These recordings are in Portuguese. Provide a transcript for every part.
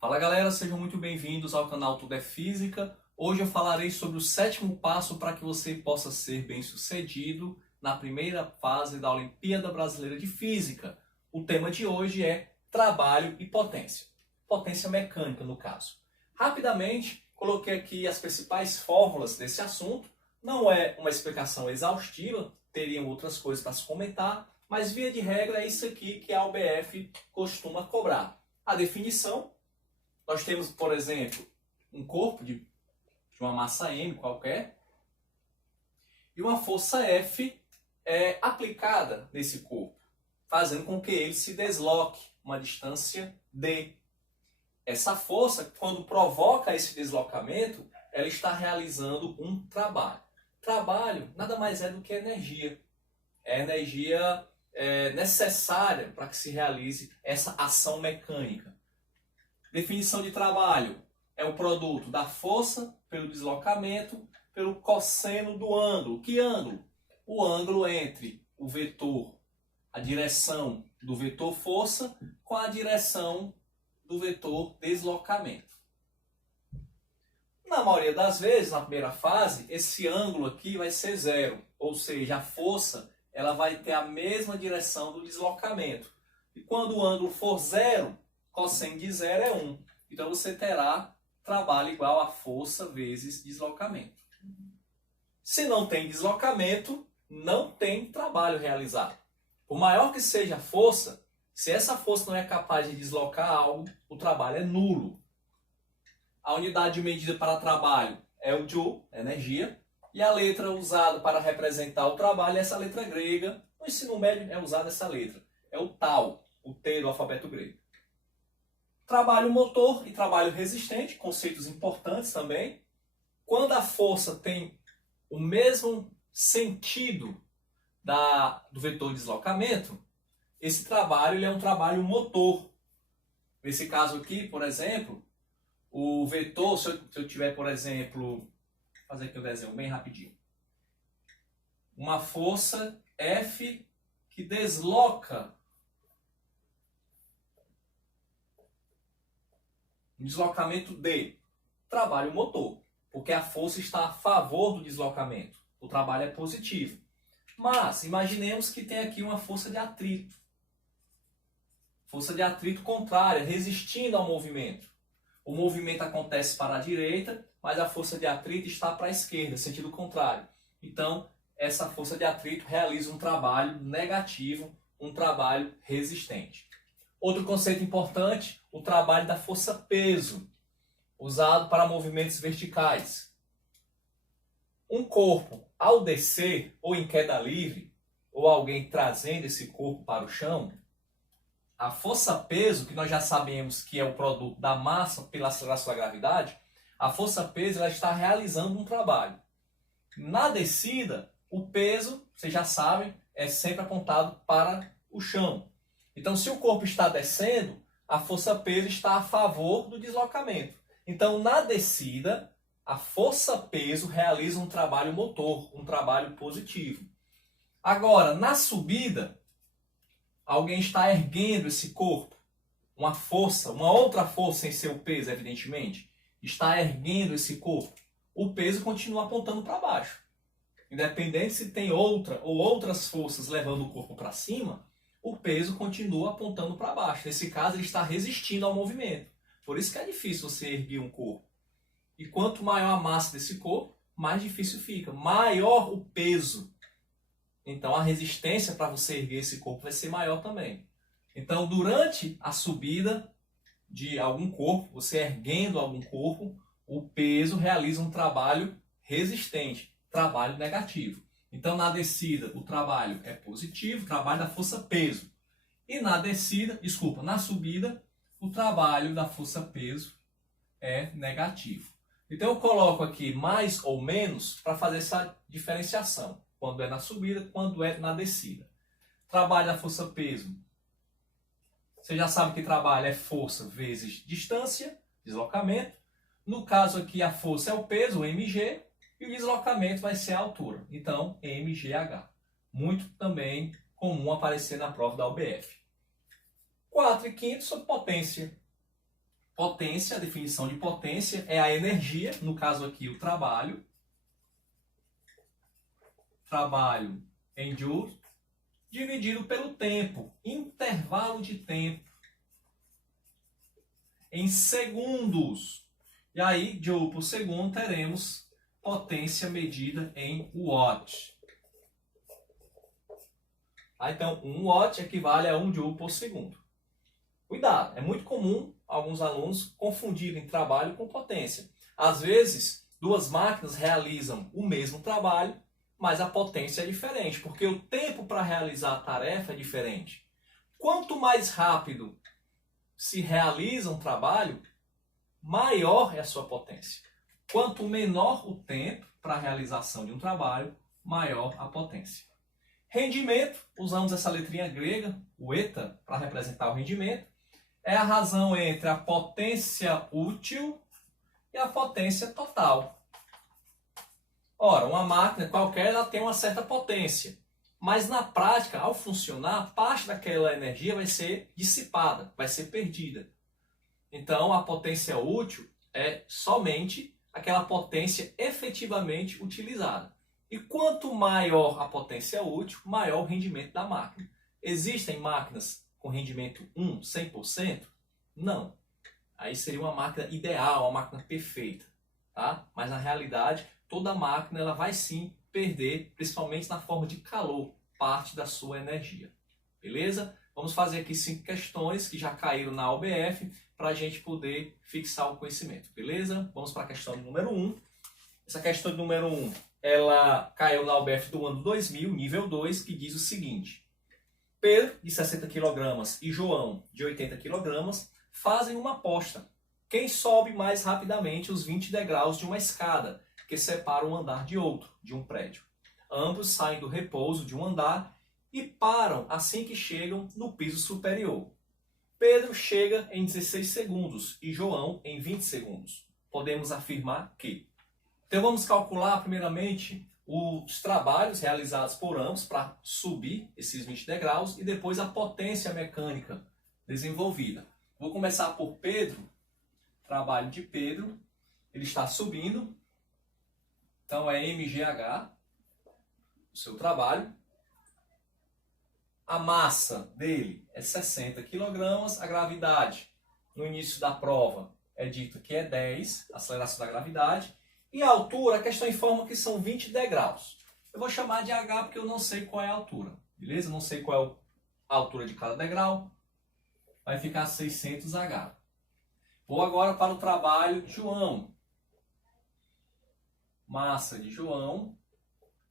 Fala galera, sejam muito bem-vindos ao canal Tudo é Física. Hoje eu falarei sobre o sétimo passo para que você possa ser bem-sucedido na primeira fase da Olimpíada Brasileira de Física. O tema de hoje é trabalho e potência. Potência mecânica, no caso. Rapidamente, coloquei aqui as principais fórmulas desse assunto. Não é uma explicação exaustiva, teriam outras coisas para se comentar, mas via de regra é isso aqui que a UBF costuma cobrar. A definição. Nós temos, por exemplo, um corpo de uma massa M qualquer e uma força F aplicada nesse corpo, fazendo com que ele se desloque uma distância D. Essa força, quando provoca esse deslocamento, ela está realizando um trabalho. Trabalho nada mais é do que energia. É energia necessária para que se realize essa ação mecânica. Definição de trabalho é o produto da força pelo deslocamento pelo cosseno do ângulo. Que ângulo? O ângulo entre o vetor, a direção do vetor força com a direção do vetor deslocamento. Na maioria das vezes, na primeira fase, esse ângulo aqui vai ser zero, ou seja, a força ela vai ter a mesma direção do deslocamento. E quando o ângulo for zero, cosseno de zero é 1. Então você terá trabalho igual a força vezes deslocamento. Se não tem deslocamento, não tem trabalho realizado. Por maior que seja a força, se essa força não é capaz de deslocar algo, o trabalho é nulo. A unidade de medida para trabalho é o Joule, energia, e a letra usada para representar o trabalho é essa letra grega. No ensino médio é usada essa letra. É o tau, o T do alfabeto grego. Trabalho motor e trabalho resistente, conceitos importantes também. Quando a força tem o mesmo sentido do vetor de deslocamento, esse trabalho ele é um trabalho motor. Nesse caso aqui, por exemplo, o vetor, se eu tiver, por exemplo, vou fazer aqui um desenho bem rapidinho. Uma força F que desloca um deslocamento D, trabalho motor, porque a força está a favor do deslocamento. O trabalho é positivo. Mas imaginemos que tem aqui uma força de atrito. Força de atrito contrária, resistindo ao movimento. O movimento acontece para a direita, mas a força de atrito está para a esquerda, sentido contrário. Então, essa força de atrito realiza um trabalho negativo, um trabalho resistente. Outro conceito importante, o trabalho da força-peso, usado para movimentos verticais. Um corpo, ao descer ou em queda livre, ou alguém trazendo esse corpo para o chão, a força-peso, que nós já sabemos que é o produto da massa pela aceleração da gravidade, a força-peso ela está realizando um trabalho. Na descida, o peso, vocês já sabem, é sempre apontado para o chão. Então, se o corpo está descendo, a força-peso está a favor do deslocamento. Então, na descida, a força-peso realiza um trabalho motor, um trabalho positivo. Agora, na subida, alguém está erguendo esse corpo. Uma força, uma outra força sem seu peso, evidentemente, está erguendo esse corpo. O peso continua apontando para baixo. Independente se tem outra ou outras forças levando o corpo para cima, o peso continua apontando para baixo. Nesse caso, ele está resistindo ao movimento. Por isso que é difícil você erguer um corpo. E quanto maior a massa desse corpo, mais difícil fica. Maior o peso. Então, a resistência para você erguer esse corpo vai ser maior também. Então, durante a subida de algum corpo, você erguendo algum corpo, o peso realiza um trabalho resistente, trabalho negativo. Então, na descida, o trabalho é positivo, o trabalho da força-peso. E na subida, o trabalho da força-peso é negativo. Então, eu coloco aqui mais ou menos para fazer essa diferenciação. Quando é na subida, quando é na descida. Trabalho da força-peso. Você já sabe que trabalho é força vezes distância, deslocamento. No caso aqui, a força é o peso, o mg. E o deslocamento vai ser a altura. Então, mgh. Muito também comum aparecer na prova da UBF. 4/5 sobre potência. Potência, a definição de potência é a energia, no caso aqui o trabalho. Trabalho em joules, dividido pelo tempo, intervalo de tempo, em segundos. E aí, joule por segundo, teremos potência medida em watt. Então, 1 watt equivale a 1 joule por segundo. Cuidado, é muito comum alguns alunos confundirem trabalho com potência. Às vezes, duas máquinas realizam o mesmo trabalho, mas a potência é diferente, porque o tempo para realizar a tarefa é diferente. Quanto mais rápido se realiza um trabalho, maior é a sua potência. Quanto menor o tempo para a realização de um trabalho, maior a potência. Rendimento, usamos essa letrinha grega, o eta, para representar o rendimento. É a razão entre a potência útil e a potência total. Ora, uma máquina qualquer ela tem uma certa potência, mas na prática, ao funcionar, parte daquela energia vai ser dissipada, vai ser perdida. Então, a potência útil é somente aquela potência efetivamente utilizada. E quanto maior a potência útil, maior o rendimento da máquina. Existem máquinas com rendimento 100%? Não. Aí seria uma máquina ideal, uma máquina perfeita. Tá? Mas na realidade, toda máquina ela vai sim perder, principalmente na forma de calor, parte da sua energia. Beleza? Vamos fazer aqui 5 questões que já caíram na OBF para a gente poder fixar o conhecimento. Beleza? Vamos para a questão número 1. Essa questão número 1, ela caiu na OBF do ano 2000, nível 2, que diz o seguinte. Pedro, de 60 kg, e João, de 80 kg, fazem uma aposta. Quem sobe mais rapidamente os 20 degraus de uma escada que separa um andar de outro, de um prédio? Ambos saem do repouso de um andar e param assim que chegam no piso superior. Pedro chega em 16 segundos e João em 20 segundos. Podemos afirmar que. Então vamos calcular primeiramente os trabalhos realizados por ambos para subir esses 20 degraus e depois a potência mecânica desenvolvida. Vou começar por Pedro. Trabalho de Pedro. Ele está subindo. Então é mgh, o seu trabalho. A massa dele é 60 kg. A gravidade, no início da prova, é dito que é 10, aceleração da gravidade. E a altura, a questão informa que são 20 degraus. Eu vou chamar de H porque eu não sei qual é a altura. Beleza? Não sei qual é a altura de cada degrau. Vai ficar 600H. Vou agora para o trabalho de João. Massa de João,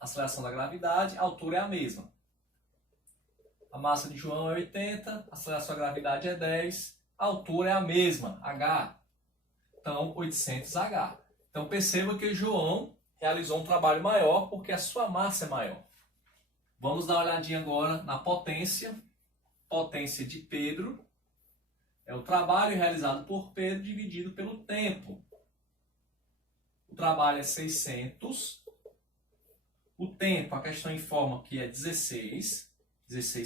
aceleração da gravidade, a altura é a mesma. A massa de João é 80, a aceleração da gravidade é 10, a altura é a mesma, H. Então, 800H. Então, perceba que o João realizou um trabalho maior porque a sua massa é maior. Vamos dar uma olhadinha agora na potência. Potência de Pedro é o trabalho realizado por Pedro dividido pelo tempo. O trabalho é 600. O tempo, a questão informa que é 16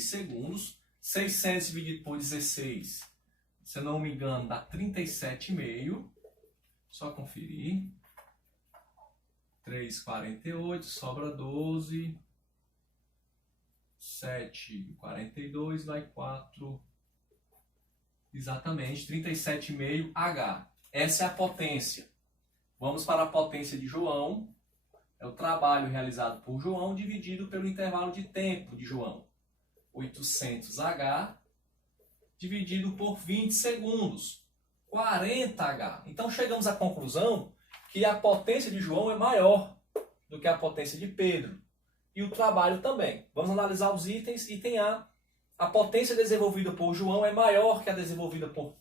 segundos. 600 dividido por 16, se eu não me engano, dá 37,5. Só conferir. 3,48, sobra 12. 7,42, vai 4. Exatamente, 37,5 H. Essa é a potência. Vamos para a potência de João. É o trabalho realizado por João dividido pelo intervalo de tempo de João. 800H dividido por 20 segundos. 40H. Então chegamos à conclusão que a potência de João é maior do que a potência de Pedro. E o trabalho também. Vamos analisar os itens. Item A. A potência desenvolvida por João é maior que a desenvolvida por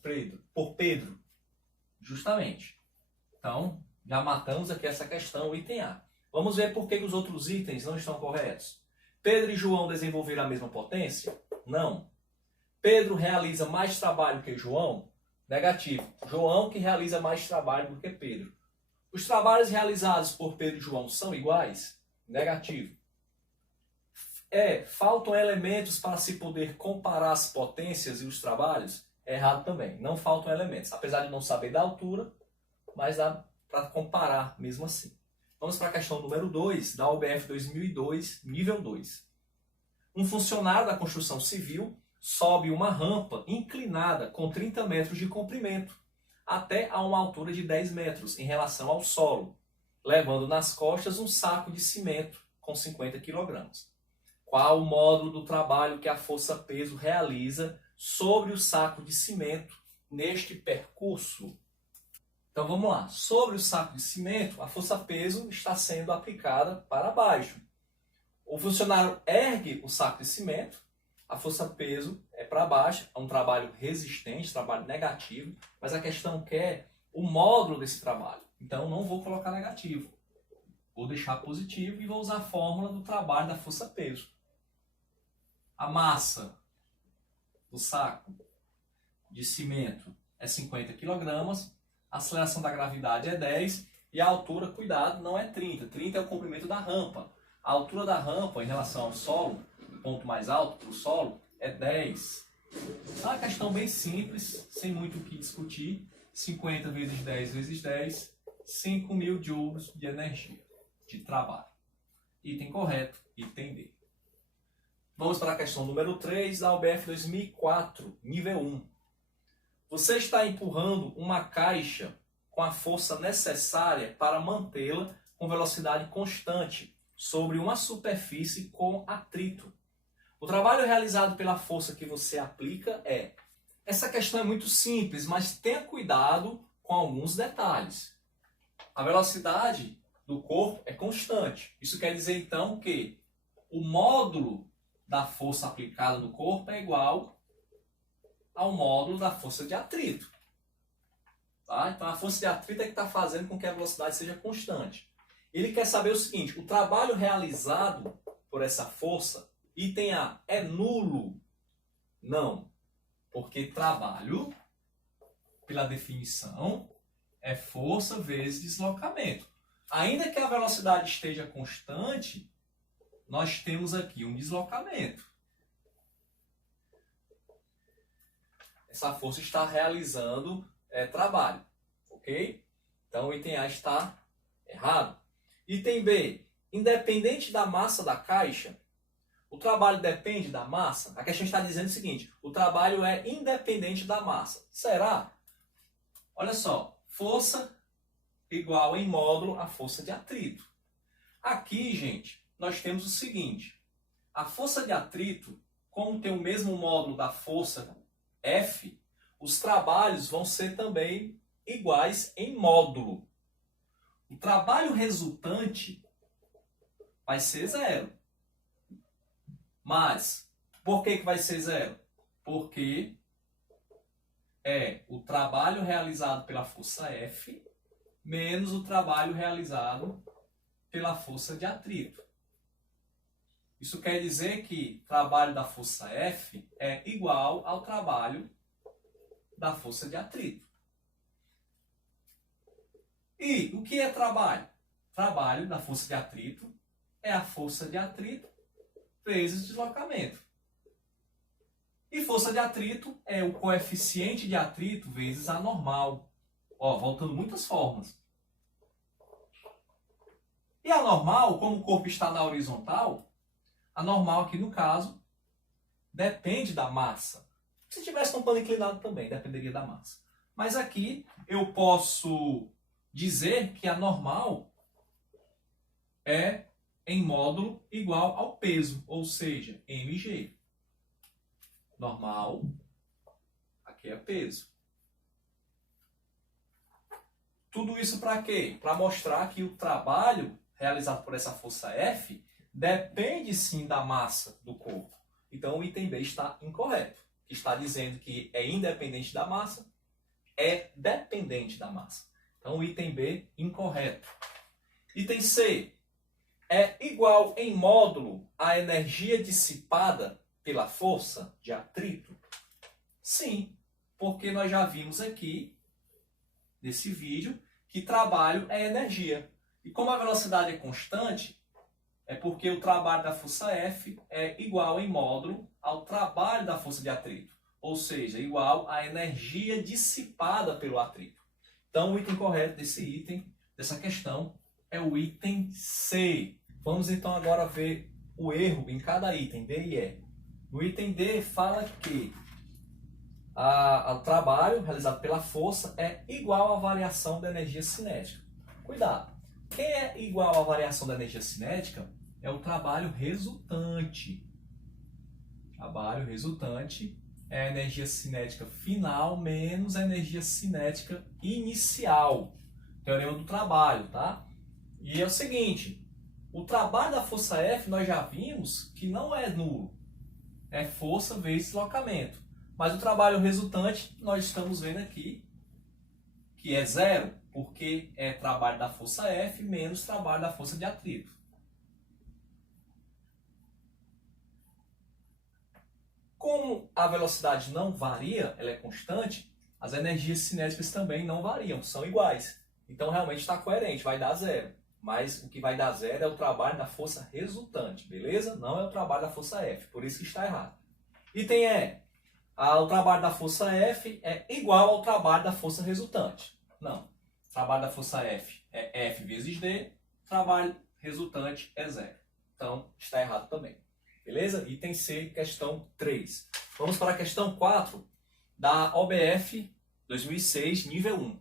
Pedro. Justamente. Então, já matamos aqui essa questão, item A. Vamos ver por que os outros itens não estão corretos. Pedro e João desenvolveram a mesma potência? Não. Pedro realiza mais trabalho que João? Negativo. João que realiza mais trabalho do que Pedro. Os trabalhos realizados por Pedro e João são iguais? Negativo. Faltam elementos para se poder comparar as potências e os trabalhos? é errado também. Não faltam elementos. Apesar de não saber da altura, mas dá para comparar mesmo assim. Vamos para a questão número 2, da OBF 2002, nível 2. Um funcionário da construção civil sobe uma rampa inclinada com 30 metros de comprimento, até a uma altura de 10 metros em relação ao solo, levando nas costas um saco de cimento com 50 kg. Qual o módulo do trabalho que a força-peso realiza sobre o saco de cimento neste percurso? Então vamos lá. Sobre o saco de cimento, a força-peso está sendo aplicada para baixo. O funcionário ergue o saco de cimento, a força-peso é para baixo, é um trabalho resistente, trabalho negativo, mas a questão é o módulo desse trabalho. Então não vou colocar negativo, vou deixar positivo e vou usar a fórmula do trabalho da força-peso. A massa do saco de cimento é 50 kg, a aceleração da gravidade é 10 e a altura, cuidado, não é 30. 30 é o comprimento da rampa. A altura da rampa em relação ao solo, o ponto mais alto para o solo, é 10. É uma questão bem simples, sem muito o que discutir. 50 vezes 10 vezes 10, 5.000 joules de energia, de trabalho. Item correto, item D. Vamos para a questão número 3, da OBF 2004, nível 1. Você está empurrando uma caixa com a força necessária para mantê-la com velocidade constante sobre uma superfície com atrito. O trabalho realizado pela força que você aplica é... Essa questão é muito simples, mas tenha cuidado com alguns detalhes. A velocidade do corpo é constante. Isso quer dizer, então, que o módulo da força aplicada no corpo é igual ao módulo da força de atrito. Tá? Então, a força de atrito é que está fazendo com que a velocidade seja constante. Ele quer saber o seguinte, o trabalho realizado por essa força, item A, é nulo? Não, porque trabalho, pela definição, é força vezes deslocamento. Ainda que a velocidade esteja constante, nós temos aqui um deslocamento. Essa força está realizando trabalho, ok? Então o item A está errado. Item B, independente da massa da caixa, o trabalho depende da massa? A questão está dizendo o seguinte, o trabalho é independente da massa. Será? Olha só, força igual em módulo a força de atrito. Aqui, gente, nós temos o seguinte, a força de atrito, como tem o mesmo módulo da força F, os trabalhos vão ser também iguais em módulo. O trabalho resultante vai ser zero. Mas, por que vai ser zero? Porque é o trabalho realizado pela força F menos o trabalho realizado pela força de atrito. Isso quer dizer que o trabalho da força F é igual ao trabalho da força de atrito. E o que é trabalho? Trabalho da força de atrito é a força de atrito vezes deslocamento. E força de atrito é o coeficiente de atrito vezes a normal. Ó, voltando muitas formas. E a normal, como o corpo está na horizontal, a normal aqui no caso depende da massa. Se tivesse um plano inclinado também, dependeria da massa. Mas aqui eu posso dizer que a normal é em módulo igual ao peso, ou seja, mg. Normal, aqui é peso. Tudo isso para quê? Para mostrar que o trabalho realizado por essa força F depende sim da massa do corpo. Então o item B está incorreto. Está dizendo que é independente da massa, é dependente da massa. Então o item B incorreto. Item C. É igual em módulo à energia dissipada pela força de atrito? Sim, porque nós já vimos aqui, nesse vídeo, que trabalho é energia. E como a velocidade é constante, é porque o trabalho da força F é igual em módulo ao trabalho da força de atrito. ou seja, igual à energia dissipada pelo atrito. Então, o item correto dessa questão, é o item C. Vamos então agora ver o erro em cada item, D e E. No item D fala que o trabalho realizado pela força é igual à variação da energia cinética. Cuidado! Quem é igual à variação da energia cinética é o trabalho resultante. Trabalho resultante é a energia cinética final menos a energia cinética inicial. Teorema do trabalho, tá? E é o seguinte, o trabalho da força F nós já vimos que não é nulo. É força vezes deslocamento. Mas o trabalho resultante, nós estamos vendo aqui, que é zero, porque é trabalho da força F menos trabalho da força de atrito. Como a velocidade não varia, ela é constante, as energias cinéticas também não variam, são iguais. Então realmente está coerente, vai dar zero. Mas o que vai dar zero é o trabalho da força resultante, beleza? Não é o trabalho da força F, por isso que está errado. Item E. O trabalho da força F é igual ao trabalho da força resultante. Não. O trabalho da força F é F vezes D, trabalho resultante é zero. Então, está errado também. Beleza? Item C, questão 3. Vamos para a questão 4 da OBF 2006, nível 1.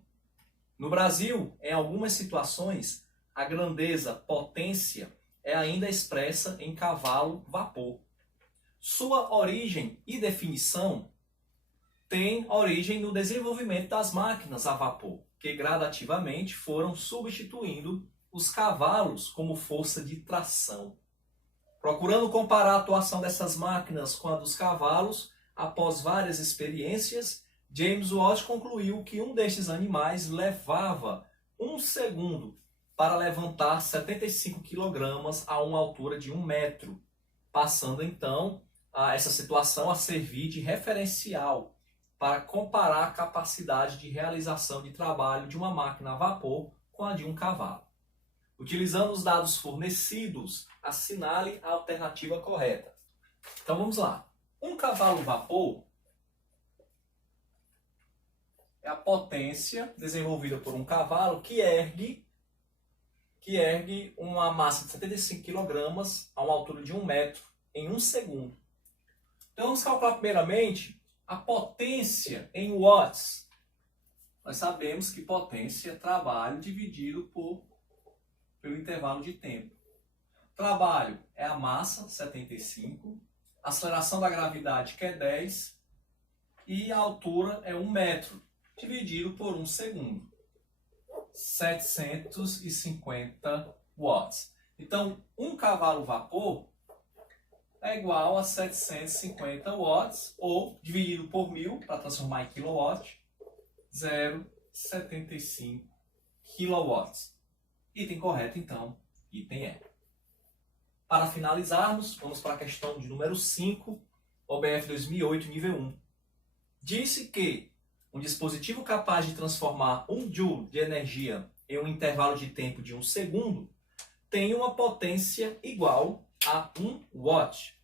No Brasil, em algumas situações, a grandeza, potência, é ainda expressa em cavalo-vapor. Sua origem e definição tem origem no desenvolvimento das máquinas a vapor, que gradativamente foram substituindo os cavalos como força de tração. Procurando comparar a atuação dessas máquinas com a dos cavalos, após várias experiências, James Watt concluiu que um destes animais levava 1 segundo para levantar 75 kg a uma altura de 1 metro, passando então essa situação a servir de referencial para comparar a capacidade de realização de trabalho de uma máquina a vapor com a de um cavalo. Utilizando os dados fornecidos, assinale a alternativa correta. Então vamos lá. Um cavalo-vapor é a potência desenvolvida por um cavalo que ergue uma massa de 75 kg a uma altura de 1 metro em 1 segundo. Então vamos calcular primeiramente a potência em watts. Nós sabemos que potência é trabalho dividido pelo intervalo de tempo. Trabalho é a massa, 75, a aceleração da gravidade, que é 10, e a altura é 1 metro, dividido por 1 segundo. 750 watts. Então, um cavalo-vapor é igual a 750 watts, ou dividido por 1000, para transformar em quilowatt, 0,75 kilowatts. Item correto, então, item E. Para finalizarmos, vamos para a questão de número 5, OBF 2008, nível 1. Disse que um dispositivo capaz de transformar 1 joule de energia em um intervalo de tempo de 1 segundo tem uma potência igual a 1 watt.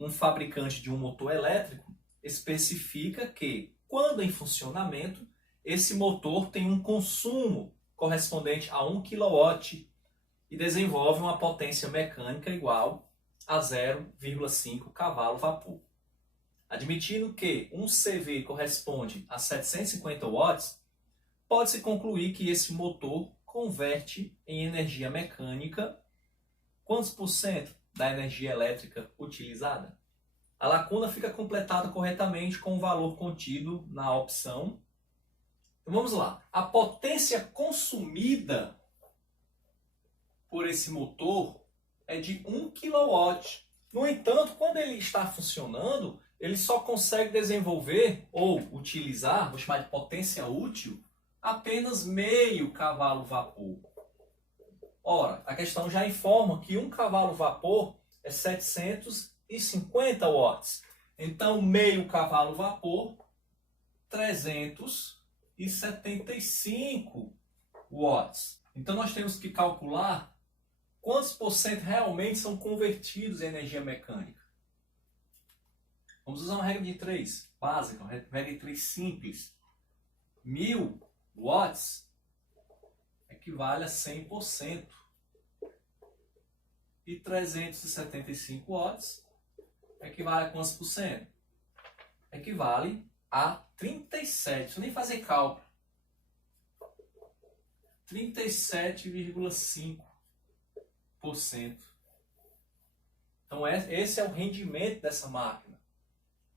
Um fabricante de um motor elétrico especifica que, quando em funcionamento, esse motor tem um consumo correspondente a 1 kW e desenvolve uma potência mecânica igual a 0,5 cavalo-vapor. Admitindo que 1 CV corresponde a 750 watts, pode-se concluir que esse motor converte em energia mecânica quantos por cento da energia elétrica utilizada? A lacuna fica completada corretamente com o valor contido na opção. Então vamos lá. A potência consumida por esse motor é de 1 kW. No entanto, quando ele está funcionando, ele só consegue desenvolver ou utilizar, vou chamar de potência útil, apenas meio cavalo-vapor. Ora, a questão já informa que 1 cavalo-vapor é 750 watts. Então, meio cavalo-vapor, 375 watts. Então, nós temos que calcular quantos por cento realmente são convertidos em energia mecânica. Vamos usar uma regra de 3 básica, uma regra de 3 simples. 1000 watts equivale a 100%. E 375 watts equivale a quantos por cento? Equivale a 37. Deixa eu nem fazer cálculo. 37,5%. Então esse é o rendimento dessa máquina.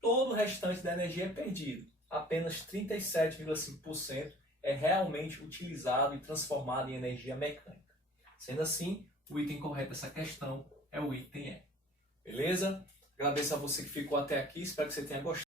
Todo o restante da energia é perdido. Apenas 37,5% é realmente utilizado e transformado em energia mecânica. Sendo assim, o item correto dessa questão é o item E. Beleza? Agradeço a você que ficou até aqui. Espero que você tenha gostado.